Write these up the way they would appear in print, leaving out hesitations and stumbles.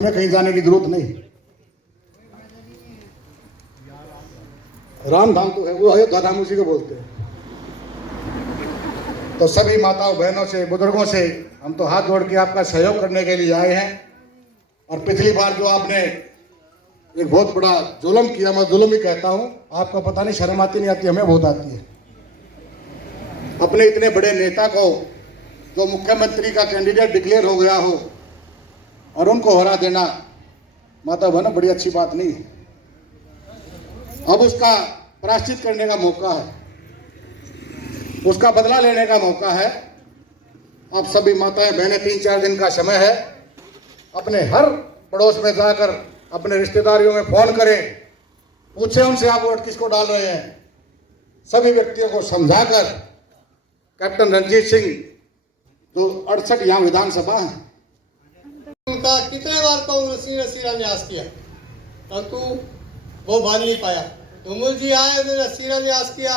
में कहीं जाने की जरूरत नहीं। राम धाम तो है, वो अयोध्या धाम उसी को बोलते हैं। तो सभी माताओं बहनों से बुजुर्गों से हम तो हाथ जोड़ के आपका सहयोग करने के लिए आए हैं। और पिछली बार जो आपने एक बहुत बड़ा जुल्म किया, मैं जुल्म ही कहता हूं, आपको पता नहीं शर्म आती नहीं आती, हमें बहुत आती है। अपने इतने बड़े नेता को जो मुख्यमंत्री का कैंडिडेट डिक्लेयर हो गया हो और उनको हरा देना, माता बहनों, बड़ी अच्छी बात नहीं है। अब उसका प्रायश्चित करने का मौका है, उसका बदला लेने का मौका है। आप सभी माताएं बहनें 3-4 दिन का समय है, अपने हर पड़ोस में जाकर अपने रिश्तेदारियों में फोन करें, पूछे उनसे आप वोट किसको डाल रहे हैं। सभी व्यक्तियों को समझाकर कैप्टन रणजीत सिंह जो 68 यहाँ विधानसभा है, उनका कितने बार कांग्रेसी ने शिलान्यास किया, परंतु वो बन नहीं पाया। धूमल जी आए, उन्होंने शिलान्यास किया,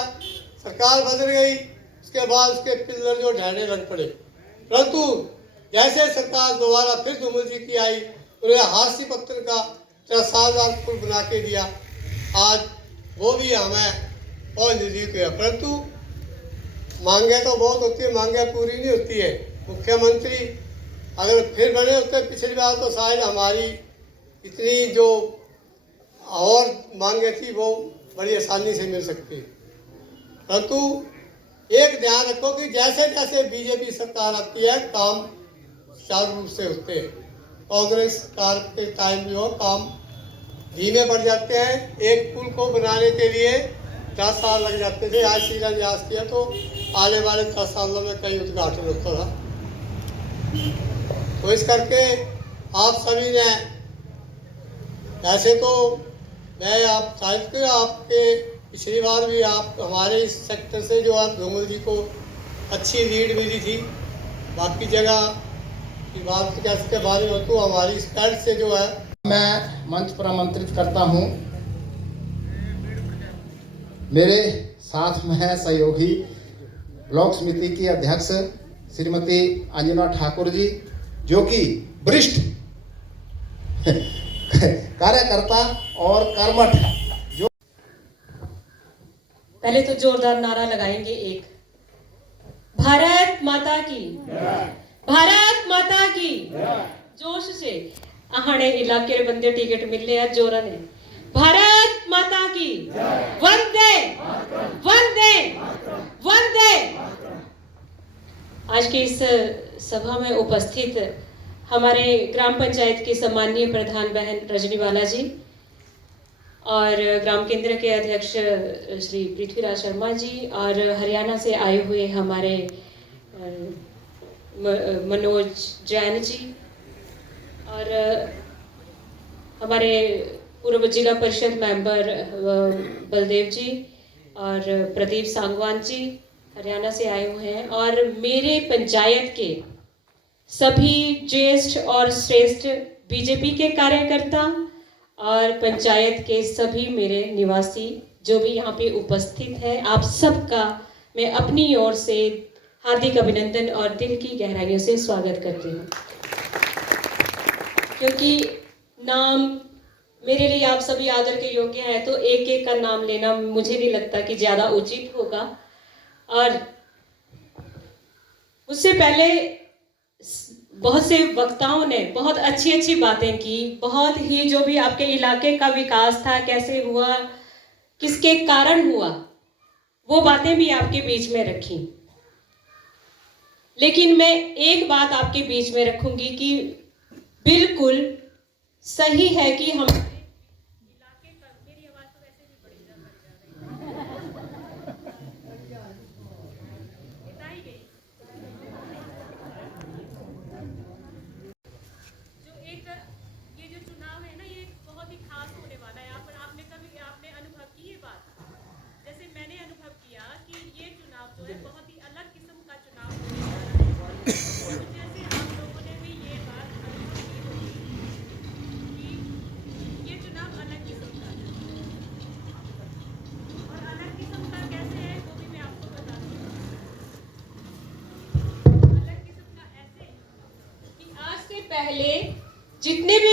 सरकार बदल गई, उसके बाद उसके पिलर जो ढहने लग पड़े। परंतु जैसे सरकार दोबारा फिर धूमल जी की आई, उन्हें हारसी पत्थर का 4 पुल बना के दिया। आज वो भी हमें पहुँच गया, परंतु मांगे तो बहुत होती है, मांगे पूरी नहीं होती है। मुख्यमंत्री अगर फिर बने होते पिछली बार तो शायद हमारी इतनी जो और मांगे थी वो बड़ी आसानी से मिल सकती। परंतु एक ध्यान रखो कि जैसे जैसे बीजेपी सरकार आती है, काम चालू रूप से होते हैं। कांग्रेस सरकार के टाइम में वो काम धीमे पड़ जाते हैं। एक पुल को बनाने के लिए 10 साल लग जाते थे, आज शिलान्यास किया तो आने वाले 10 सालों में कई उद्घाटन होता था। तो इस करके आप सभी ने, ऐसे तो मैं आप शायद कि आपके पिछली बार भी आप हमारे इस सेक्टर से जो आप धूमल जी को अच्छी लीड मिली थी, बाकी जगह की बात के बारे में तो हमारी स्टैंड से जो है मैं मंच पर आमंत्रित करता हूँ। मेरे साथ में है सहयोगी ब्लॉक समिति की अध्यक्ष श्रीमती अंजना ठाकुर जी, जो कि वरिष्ठ कार्यकर्ता और कर्मठ है। जो पहले तो जोरदार नारा लगाएंगे, एक भारत माता की, भारत माता की, जोश से आहाने इलाके रे बंदे टिकट मिले हैं जोरा ने, भारत माता की, वंदे वंदे वंदे। आज की इस सभा में उपस्थित हमारे ग्राम पंचायत के सम्माननीय प्रधान बहन रजनीवाला जी और ग्राम केंद्र के अध्यक्ष श्री पृथ्वीराज शर्मा जी और हरियाणा से आए हुए हमारे मनोज जैन जी और हमारे पूर्व जिला परिषद मेंबर बलदेव जी और प्रदीप सांगवान जी हरियाणा से आए हुए हैं, और मेरे पंचायत के सभी ज्येष्ठ और श्रेष्ठ बीजेपी के कार्यकर्ता और पंचायत के सभी मेरे निवासी जो भी यहाँ पे उपस्थित हैं, आप सबका मैं अपनी ओर से हार्दिक अभिनंदन और दिल की गहराइयों से स्वागत करती हूँ। क्योंकि नाम मेरे लिए आप सभी आदर के योग्य हैं, तो एक एक का नाम लेना मुझे नहीं लगता कि ज़्यादा उचित होगा। और उससे पहले बहुत से वक्ताओं ने बहुत अच्छी अच्छी बातें की, बहुत ही जो भी आपके इलाके का विकास था, कैसे हुआ, किसके कारण हुआ, वो बातें भी आपके बीच में रखी। लेकिन मैं एक बात आपके बीच में रखूंगी कि बिल्कुल सही है कि हम इलाके का, मेरी आवाज तो वैसे भी बड़ी जा रही है, ये जो चुनाव है ना, ये बहुत ही खास होने वाला है। यहाँ पर आपने अनुभव की ये बात, जैसे मैंने अनुभव किया कि ये चुनाव जो है बहुत ही अलग किस्म का चुनाव होने वाला है। जैसे आप लोगों ने भी ये बात अनुभव की होगी कि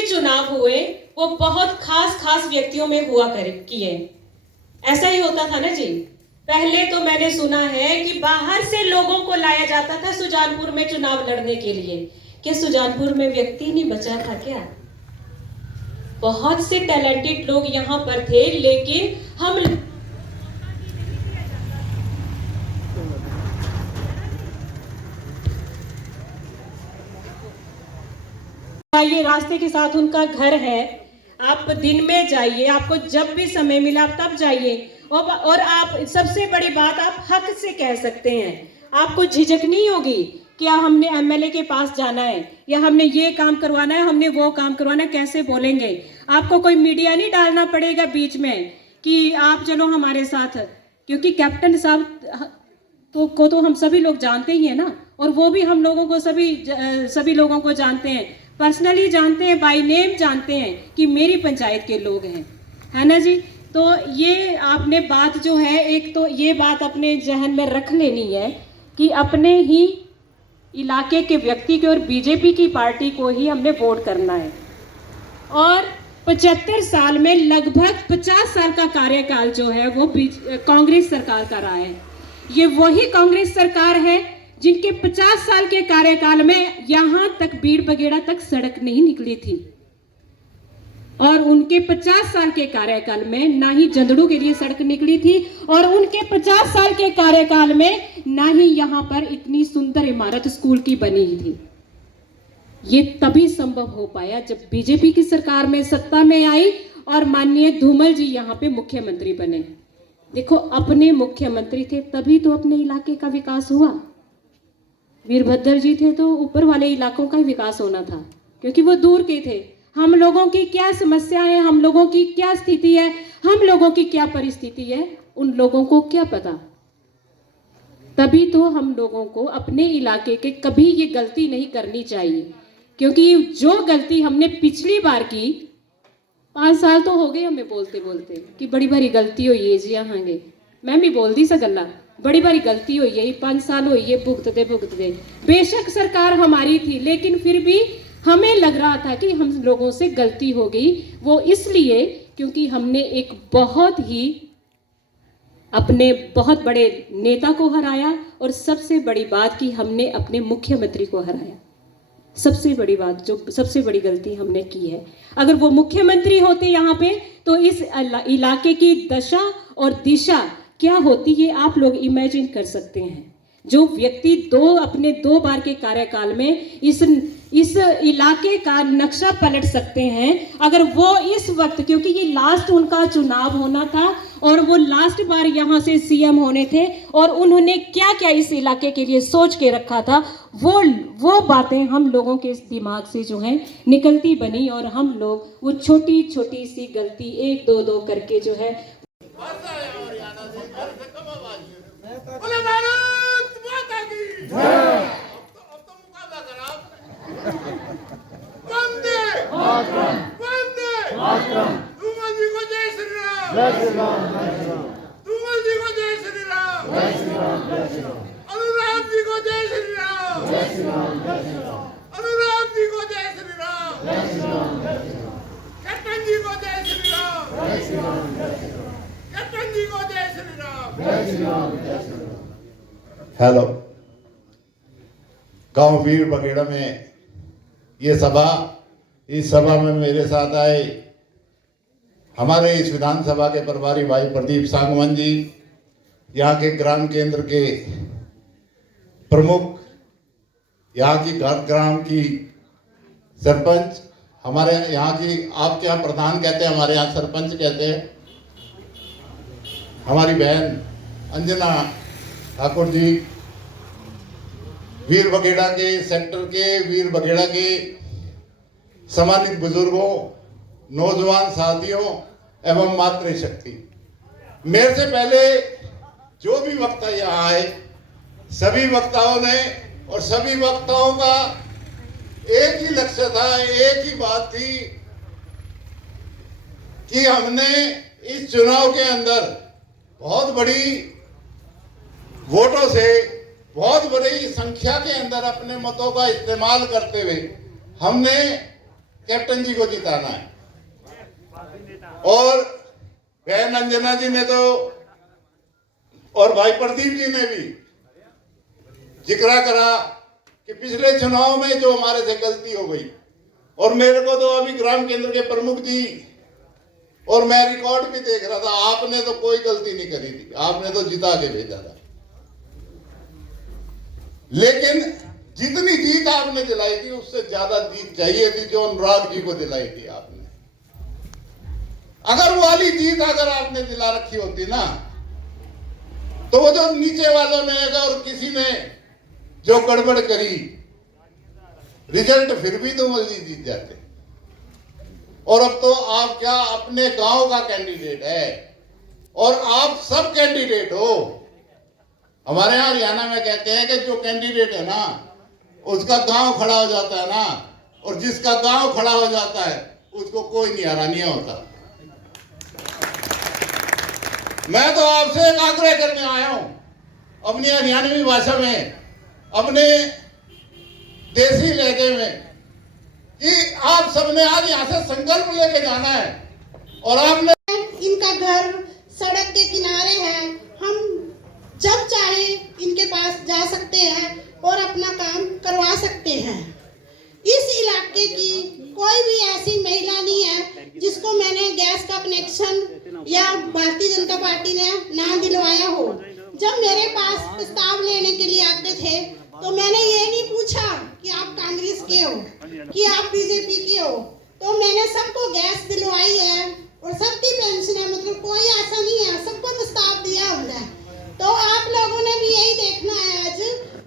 चुनाव हुए वो बहुत खास व्यक्तियों में हुआ किए। ऐसा ही होता था ना जी। पहले तो मैंने सुना है कि बाहर से लोगों को लाया जाता था सुजानपुर में चुनाव लड़ने के लिए। क्या सुजानपुर में व्यक्ति नहीं बचा था क्या? बहुत से टैलेंटेड लोग यहाँ पर थे, लेकिन हम ये रास्ते के साथ उनका घर है। आप दिन में जाइए, आपको जब भी समय मिला आप तब जाइए, और आप सबसे बड़ी बात आप हक से कह सकते हैं। आपको झिझक नहीं होगी क्या हमने एमएलए के पास जाना है या हमने ये काम करवाना है, हमने वो काम करवाना है, कैसे बोलेंगे। आपको कोई मीडिया नहीं डालना पड़ेगा बीच में कि आप चलो हमारे साथ, क्योंकि कैप्टन साहब को तो हम सभी लोग जानते ही हैं ना, और वो भी हम लोगों को सभी लोगों को जानते हैं, पर्सनली जानते हैं, बाय नेम जानते हैं कि मेरी पंचायत के लोग हैं, है ना जी। तो ये आपने बात जो है, एक तो ये बात अपने जहन में रख लेनी है कि अपने ही इलाके के व्यक्ति के और बीजेपी की पार्टी को ही हमने वोट करना है। और 75 साल में लगभग 50 साल का कार्यकाल जो है वो कांग्रेस सरकार का रहा है। ये वही कांग्रेस सरकार है जिनके 50 साल के कार्यकाल में यहाँ तक बीड़ बगेड़ा तक सड़क नहीं निकली थी, और उनके 50 साल के कार्यकाल में ना ही जंदड़ू के लिए सड़क निकली थी, और उनके 50 साल के कार्यकाल में ना ही यहाँ पर इतनी सुंदर इमारत स्कूल की बनी थी। ये तभी संभव हो पाया जब बीजेपी की सरकार में सत्ता में आई और माननीय धूमल जी यहाँ पे मुख्यमंत्री बने। देखो, अपने मुख्यमंत्री थे तभी तो अपने इलाके का विकास हुआ। वीरभद्र जी थे तो ऊपर वाले इलाकों का ही विकास होना था, क्योंकि वो दूर के थे। हम लोगों की क्या समस्याएं हैं, हम लोगों की क्या स्थिति है, हम लोगों की क्या परिस्थिति है, उन लोगों को क्या पता। तभी तो हम लोगों को अपने इलाके के कभी ये गलती नहीं करनी चाहिए, क्योंकि जो गलती हमने पिछली बार की, 5 साल तो हो गए हमें बोलते बोलते कि बड़ी भारी गलती हुई है जी। यहाँ मैं भी बोल दी सा गल्ला, बड़ी बारी गलती हुई है, 5 साल हुई है भुगतते भुगतते। बेशक सरकार हमारी थी, लेकिन फिर भी हमें लग रहा था कि हम लोगों से गलती हो गई। वो इसलिए क्योंकि हमने एक बहुत ही अपने बहुत बड़े नेता को हराया, और सबसे बड़ी बात कि हमने अपने मुख्यमंत्री को हराया। सबसे बड़ी बात, जो सबसे बड़ी गलती हमने की है। अगर वो मुख्यमंत्री होते यहाँ पे तो इस इलाके की दशा और दिशा क्या होती है आप लोग इमेजिन कर सकते हैं। जो व्यक्ति अपने 2 बार के कार्यकाल में इस इलाके का नक्शा पलट सकते हैं, अगर वो इस वक्त, क्योंकि ये लास्ट उनका चुनाव होना था और वो लास्ट बार यहाँ से सीएम होने थे, और उन्होंने क्या क्या इस इलाके के लिए सोच के रखा था, वो बातें हम लोगों के इस दिमाग से जो है निकलती बनी, और हम लोग वो छोटी छोटी सी गलती 1-2 करके जो है हेलो, गांव वीर बगेड़ा में ये सभा, इस सभा में मेरे साथ आए हमारे इस विधानसभा के प्रभारी भाई प्रदीप सांगवान जी, यहाँ के ग्राम केंद्र के प्रमुख, यहाँ की ग्राम की सरपंच, हमारे यहाँ की, आपके यहाँ प्रधान कहते हैं, हमारे यहाँ सरपंच कहते हैं, हमारी बहन अंजना ठाकुर जी, वीर बगेड़ा के सेक्टर के, वीर बगेड़ा के सम्मानित बुजुर्गों, नौजवान साथियों एवं मातृशक्ति। मेरे से पहले जो भी वक्ता यहाँ आए, सभी वक्ताओं ने और सभी वक्ताओं का एक ही लक्ष्य था, एक ही बात थी कि हमने इस चुनाव के अंदर बहुत बड़ी वोटों से, बहुत बड़ी संख्या के अंदर अपने मतों का इस्तेमाल करते हुए हमने कैप्टन जी को जिताना है। और बहन अंजना जी ने तो और भाई प्रदीप जी ने भी जिक्र करा कि पिछले चुनाव में जो हमारे से गलती हो गई, और मेरे को तो अभी ग्राम केंद्र के प्रमुख जी और मैं रिकॉर्ड भी देख रहा था, आपने तो कोई गलती नहीं करी थी, आपने तो जिता के भेजा था। लेकिन जितनी जीत आपने दिलाई थी उससे ज्यादा जीत चाहिए थी जो अनुराग जी को दिलाई थी आपने। अगर वो वाली जीत अगर आपने दिला रखी होती ना, तो वो जो नीचे वालों ने अगर किसी ने जो गड़बड़ करी, रिजल्ट फिर भी धूमल जी जीत जाते। और अब तो आप क्या अपने गांव का कैंडिडेट है, और आप सब कैंडिडेट हो। हमारे यहाँ हरियाणा में कहते हैं कि जो कैंडिडेट है ना उसका गांव खड़ा हो जाता है ना, और जिसका गांव खड़ा हो जाता है उसको कोई नहीं हरानिया होता। मैं तो आपसे एक आग्रह करने आया हूं अपनी हरियाणवी भाषा में, अपने देसी लहजे में, कि आप सबने आज यहाँ से संकल्प लेके जाना है। और आपने इनका घर सड़क के किनारे है, हम जब चाहे इनके पास जा सकते हैं और अपना काम करवा सकते हैं। इस इलाके की कोई भी ऐसी महिला नहीं है जिसको मैंने गैस का कनेक्शन या भारतीय जनता पार्टी ने ना दिलवाया हो। जब मेरे पास प्रस्ताव लेने के लिए आते थे तो मैंने ये नहीं पूछा कि आप कांग्रेस के हो कि आप बीजेपी के हो, तो मैंने सबको गैस दिलवाई है और सबकी पेंशन है, मतलब कोई ऐसा नहीं है, सबको प्रस्ताव दिया हमने। तो आप लोगों ने भी यही देखना है आज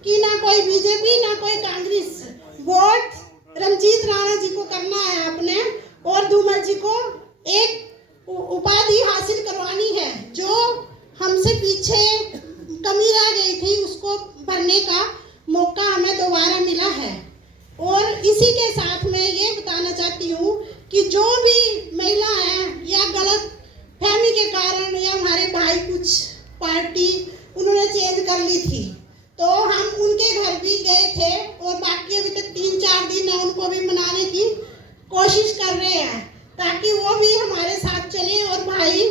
कि ना कोई बीजेपी ना कोई कांग्रेस, वोट रंजीत राणा जी को करना है आपने, और धूमल जी को एक उपाधि हासिल करवानी है। जो हमसे पीछे कमी रह गई थी उसको भरने का मौका हमें दोबारा मिला है। और इसी के साथ मैं ये बताना चाहती हूँ कि जो भी महिला है या गलत फहमी के कारण या हमारे भाई कुछ पार्टी उन्होंने चेंज कर ली थी, तो हम उनके घर भी गए थे और बाकी अभी तक 3-4 दिन है उनको भी मनाने की कोशिश कर रहे हैं ताकि वो भी हमारे साथ चले और भाई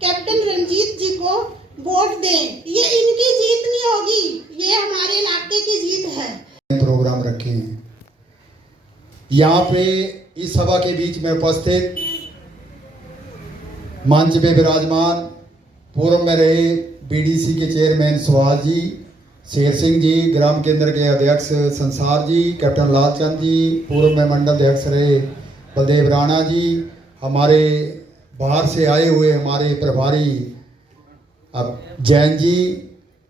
कैप्टन रंजीत जी को वोट दें। ये इनकी जीत नहीं होगी, ये हमारे इलाके की जीत है। प्रोग्राम रखे हैं यहाँ पे। इस सभा के बीच में उपस्थित मंच पे विराजमान पूर्व में रहे बीडीसी के चेयरमैन सुभाष जी, शेर सिंह जी, ग्राम केंद्र के अध्यक्ष संसार जी, कैप्टन लालचंद जी, पूर्व में मंडल अध्यक्ष रहे बलदेव राणा जी, हमारे बाहर से आए हुए हमारे प्रभारी अब जैन जी,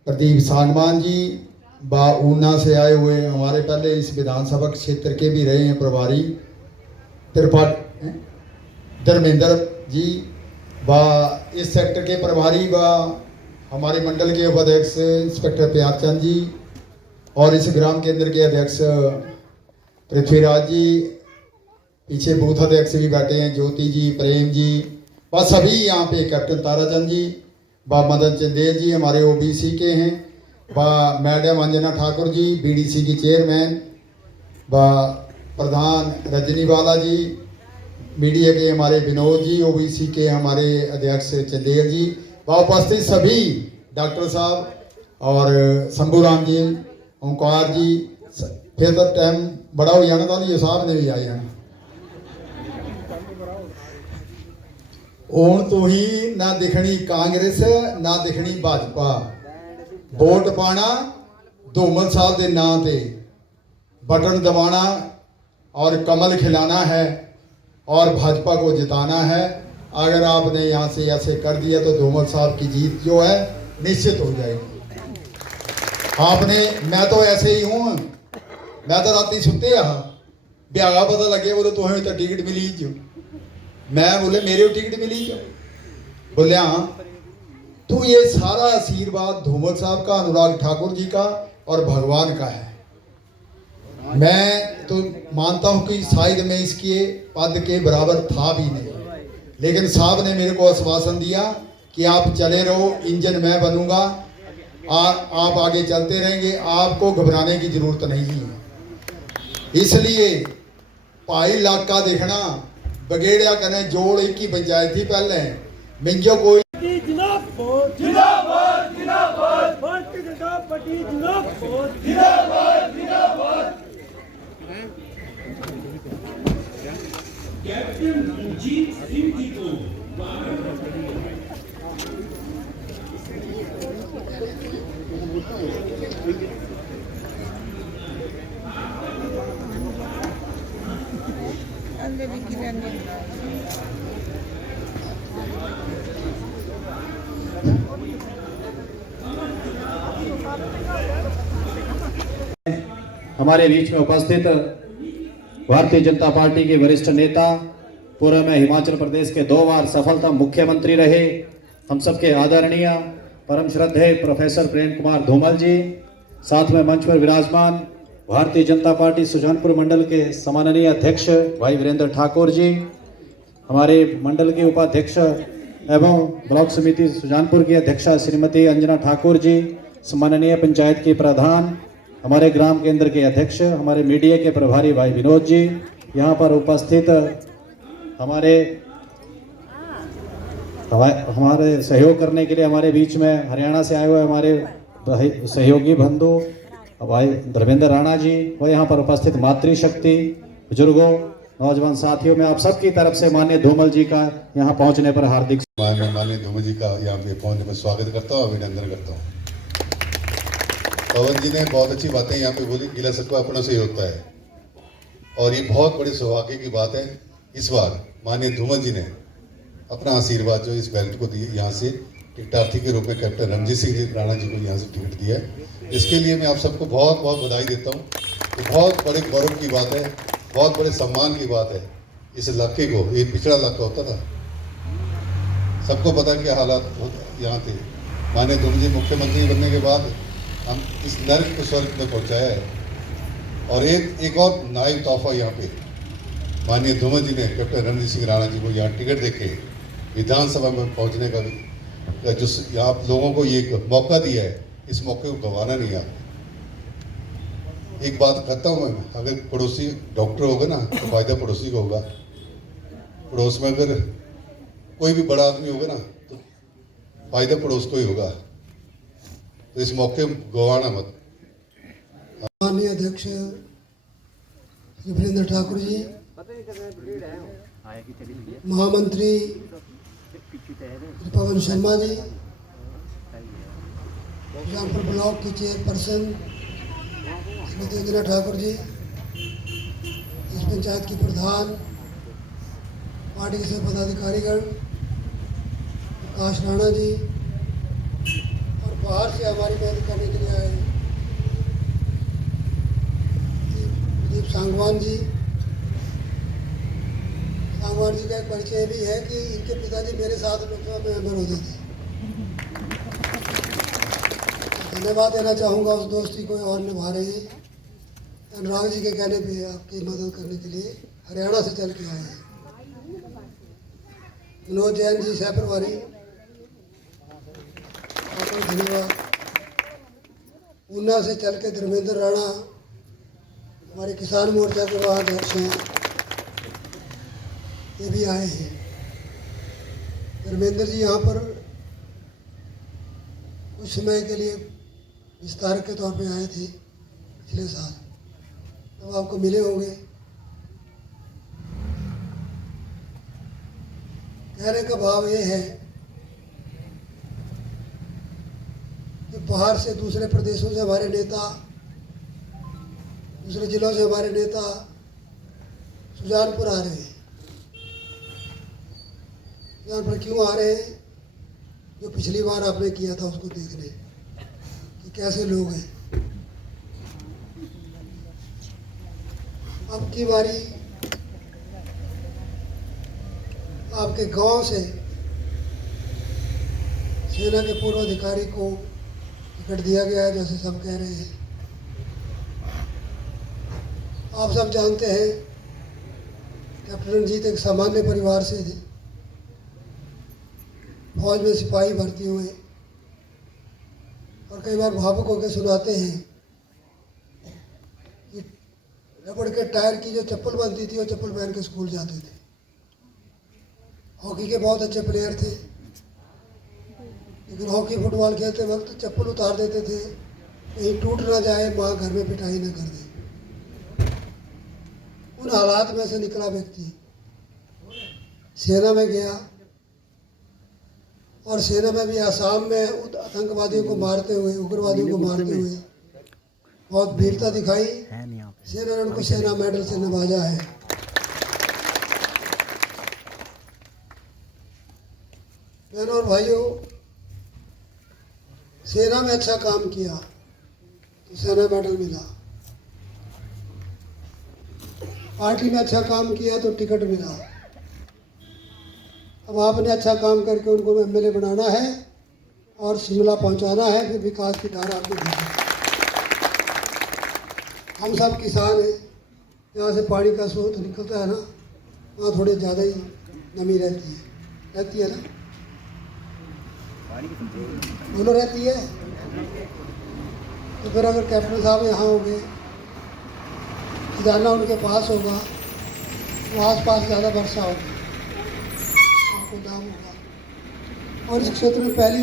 प्रदीप सांगवान जी, बा ऊना से आए हुए हमारे पहले इस विधानसभा क्षेत्र के भी रहे हैं प्रभारी त्रिपाठी धर्मेंद्र जी, बा इस सेक्टर के प्रभारी बा हमारे मंडल के उपाध्यक्ष इंस्पेक्टर प्यारचंद जी, और इस ग्राम केंद्र के अध्यक्ष पृथ्वीराज जी, पीछे बूथ अध्यक्ष भी बैठे हैं ज्योति जी, प्रेम जी, बस सभी यहाँ पे, कैप्टन ताराचंद जी, बा मदन चंदेल जी हमारे ओबीसी के हैं, बा मैडम अंजना ठाकुर जी बीडीसी की चेयरमैन, बा प्रधान रजनीवाला जी, मीडिया के हमारे विनोद जी, ओबीसी के हमारे अध्यक्ष चंदेल जी, व उपस्थित सभी डॉक्टर साहब और शंभूराम जी, ओंकार जी। फिर तो टाइम बड़ा हो जाना था, ये साहब ने भी आ जाना। ਹੁਣ ਤੋਂ ਹੀ ना दिखनी कांग्रेस ना दिखनी भाजपा, वोट पाना धूमल साहब के नां ते, बटन दबाना और कमल खिलाना है और भाजपा को जिताना है। अगर आपने यहाँ से ऐसे कर दिया तो धूमल साहब की जीत जो है निश्चित हो जाएगी। आपने, मैं तो ऐसे ही हूँ, मैं तो राती सुते ब्याह पता लगे बोले तुम्हें तो टिकट मिली जो, मैं बोले मेरे को टिकट मिली जो, बोले हाँ। तो ये सारा आशीर्वाद धूमल साहब का, अनुराग ठाकुर जी का और भगवान का है। मैं तो मानता हूँ कि शायद मैं इसके पद के बराबर था भी नहीं, लेकिन साहब ने मेरे को आश्वासन दिया कि आप चले रहो, इंजन मैं बनूंगा, आप आगे चलते रहेंगे, आपको घबराने की जरूरत नहीं है। इसलिए भाई इलाका देखना बगेड़िया कने जोड़ एक ही पंचायत थी पहले मिंजो कोई जिंदाबाद जिंदाबाद जिंदाबाद भारतीय जनता पार्टी जिंदाबाद जिंदाबाद जिंदाबाद कैप्टन रणजीत सिंह जी को हमारे बीच में उपस्थित भारतीय जनता पार्टी के वरिष्ठ नेता, पूर्व में हिमाचल प्रदेश के 2 बार सफलतम मुख्यमंत्री रहे, हम सबके आदरणीय परम श्रद्धेय प्रोफेसर प्रेम कुमार धूमल जी, साथ में मंच पर विराजमान भारतीय जनता पार्टी सुजानपुर मंडल के सम्माननीय अध्यक्ष भाई वीरेंद्र ठाकुर जी, हमारे मंडल के उपाध्यक्ष एवं ब्लॉक समिति सुजानपुर की अध्यक्षा श्रीमती अंजना ठाकुर जी, सम्माननीय पंचायत के प्रधान, हमारे ग्राम केंद्र के अध्यक्ष, हमारे मीडिया के प्रभारी भाई विनोद जी, यहाँ पर उपस्थित हमारे सहयोग करने के लिए हमारे बीच में हरियाणा से आए हुए हमारे सहयोगी बंधु भाई धर्मेंद्र राणा जी, वो यहाँ पर उपस्थित मातृशक्ति, बुजुर्गों, नौजवान साथियों, में आप सबकी तरफ से माननीय धूमल जी का यहाँ पहुँचने पर हार्दिक माननीय धूमल जी का यहाँ पे पहुँचने पर स्वागत करता हूँ, अभिनंदन करता हूँ। पवन जी ने बहुत अच्छी बातें यहाँ पे बोली, गिला सकवा अपनों से ही होता है और ये बहुत बड़े सौभाग्य की बात है। इस बार माननीय धूमल जी ने अपना आशीर्वाद जो इस बेल्ट को दिए, यहाँ से टिकटार्थी के रूप में कैप्टन रणजीत सिंह जी राणा जी को यहाँ से टिकट दिया है। इसके लिए मैं आप सबको बहुत बहुत बधाई देता हूँ। ये बहुत बड़े गौरव की बात है, बहुत बड़े सम्मान की बात है। इस इलाके को, एक पिछड़ा इलाका होता था, सबको पता क्या हालात यहाँ थे। माननीय धूमल जी मुख्यमंत्री बनने के बाद हम इस नर्क को स्वर्ग में पहुँचाया है। और एक और नाइब तोहफा यहाँ पे माननीय धूमल जी ने कैप्टन रणजीत सिंह राणा जी को यहाँ टिकट देके विधानसभा में पहुँचने का जो आप लोगों को ये मौका दिया है, इस मौके को गंवाना नहीं आता। एक बात कहता हूँ मैं, अगर पड़ोसी डॉक्टर होगा ना तो फायदा पड़ोसी को होगा। पड़ोस में अगर कोई भी बड़ा आदमी होगा ना तो फायदा पड़ोस को ही होगा। तो इस मौके में गंवाना मत। माननीय अध्यक्ष वीरेंद्र ठाकुर जी, महामंत्री पवन शर्मा जी, सुजानपुर ब्लॉक की चेयरपर्सन श्रीमती अंजना ठाकुर जी, इस पंचायत की प्रधान, पार्टी के सभी पदाधिकारीगण, प्रकाश राणा जी, और बाहर से हमारी मदद करने के लिए आए प्रदीप सांगवान जी। सांगवान जी का एक परिचय भी है कि इनके पिताजी मेरे साथ लोकसभा में मेंबर होते थे। धन्यवाद देना चाहूँगा उस दोस्ती को और निभा रहे हैं। अनुराग जी के कहने पे आपकी मदद करने के लिए हरियाणा से चल के आए हैं। मनोज जैन जी सहप्रभारी, बहुत धन्यवाद। ऊना से चल के धर्मेंद्र राणा हमारे किसान मोर्चा के वहाँ अध्यक्ष हैं, ये भी आए हैं। धर्मेंद्र जी यहाँ पर कुछ समय के लिए विस्तारक के तौर पे आए थे पिछले साल, तो आपको मिले होंगे। कहने का भाव ये है कि बाहर से दूसरे प्रदेशों से हमारे नेता, दूसरे जिलों से हमारे नेता सुजानपुर आ रहे हैं। सुजानपुर क्यों आ रहे हैं? जो पिछली बार आपने किया था उसको देखने कि कैसे लोग हैं। अब की बारी आपके गांव से सेना के पूर्व अधिकारी को टिकट दिया गया है, जैसे सब कह रहे हैं। आप सब जानते हैं कैप्टन रणजीत एक सामान्य परिवार से थे, फौज में सिपाही भर्ती हुए, और कई बार भावुक होकर सुनाते हैं कि रबड़ के टायर की जो चप्पल बनती थी वो चप्पल पहन के स्कूल जाते थे। हॉकी के बहुत अच्छे प्लेयर थे, लेकिन हॉकी फुटबॉल खेलते वक्त चप्पल उतार देते थे, कहीं टूट ना जाए, माँ घर में पिटाई ना कर दे। उन हालात में से निकला व्यक्ति सेना में गया, और सेना में भी आसाम में आतंकवादियों को मारते हुए, उग्रवादियों को मारते हुए बहुत वीरता दिखाई। सेना ने उनको सेना मेडल से नवाजा है। बहनों और भाइयों, सेना में अच्छा काम किया तो सेना मेडल मिला, पार्टी में अच्छा काम किया तो टिकट मिला। अब आपने अच्छा काम करके उनको एमएलए बनाना है और शिमला पहुंचाना है, फिर विकास की धारा आपको दी है। हम सब किसान हैं, यहाँ से पानी का स्रोत निकलता है ना, वहाँ थोड़ी ज़्यादा ही नमी रहती है ना, दोनों रहती है। तो फिर अगर कैप्टन साहब यहाँ होंगे, खजाना उनके पास होगा, तो आसपास ज़्यादा वर्षा होगी, आपको दाम होगा। और इस क्षेत्र में पहली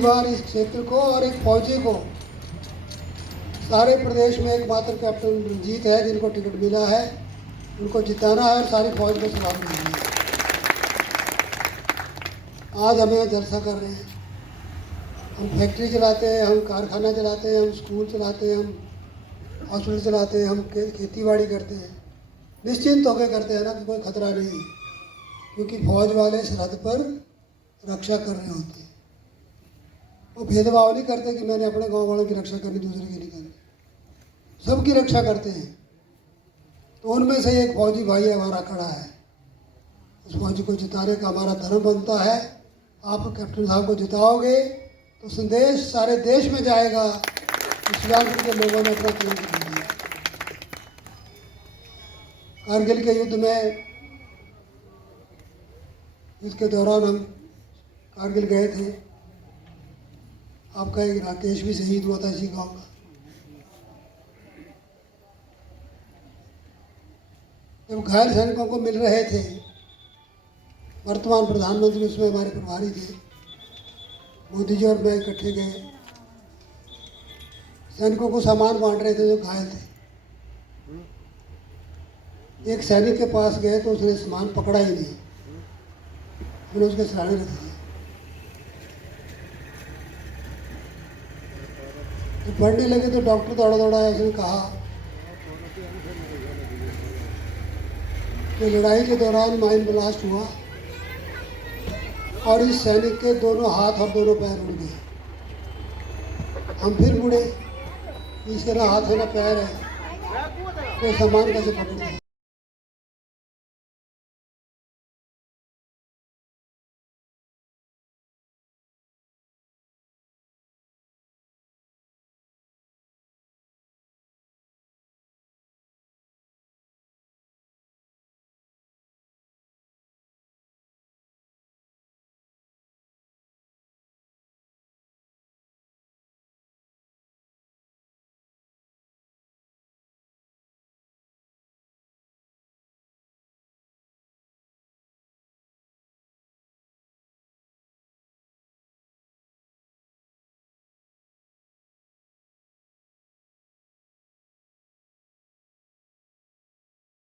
बार इस क्षेत्र को और एक फौजी को, सारे प्रदेश में एकमात्र कैप्टन रंजीत है जिनको टिकट मिला है, उनको जिताना है और सारी फौज को सलाम देना है। आज हम यहाँ जलसा कर रहे हैं, हम फैक्ट्री चलाते हैं, हम कारखाना चलाते हैं, हम स्कूल चलाते हैं, हम हॉस्पिटल चलाते हैं, हम खेती बाड़ी करते हैं, निश्चिंत होकर करते हैं ना कि कोई खतरा नहीं, क्योंकि फौज वाले सरहद पर रक्षा कर रहे होते हैं। वो भेदभाव नहीं करते कि मैंने अपने गांव वालों की रक्षा करनी, दूसरे की नहीं करनी, सबकी रक्षा करते हैं। तो उनमें से एक फौजी भाई हमारा खड़ा है, उस फौजी को जिताने का हमारा धर्म बनता है। आप कैप्टन साहब को जिताओगे तो संदेश सारे देश में जाएगा कि सुजानपुर के लोगों ने अपना चुनाव कर दिया। कारगिल के युद्ध के दौरान हम कारगिल गए थे। आपका एक राकेश भी शहीद हुआ था इसी गांव का। जब घायल सैनिकों को मिल रहे थे, वर्तमान प्रधानमंत्री उसमें हमारे प्रभारी थे, मोदी जी और मैं इकट्ठे गए, सैनिकों को सामान बांट रहे थे जो घायल थे। एक सैनिक के पास गए तो उसने सामान पकड़ा ही नहीं, मैंने उसके सराहने रख दिया। तो पढ़ने लगे तो डॉक्टर दौड़ा आया, उसने कहा कि लड़ाई के दौरान माइन ब्लास्ट हुआ और इस सैनिक के दोनों हाथ और दोनों पैर उड़ गए। हम फिर मुड़े, इसके ना हाथ है ना पैर है, तो सामान कैसे पकड़े।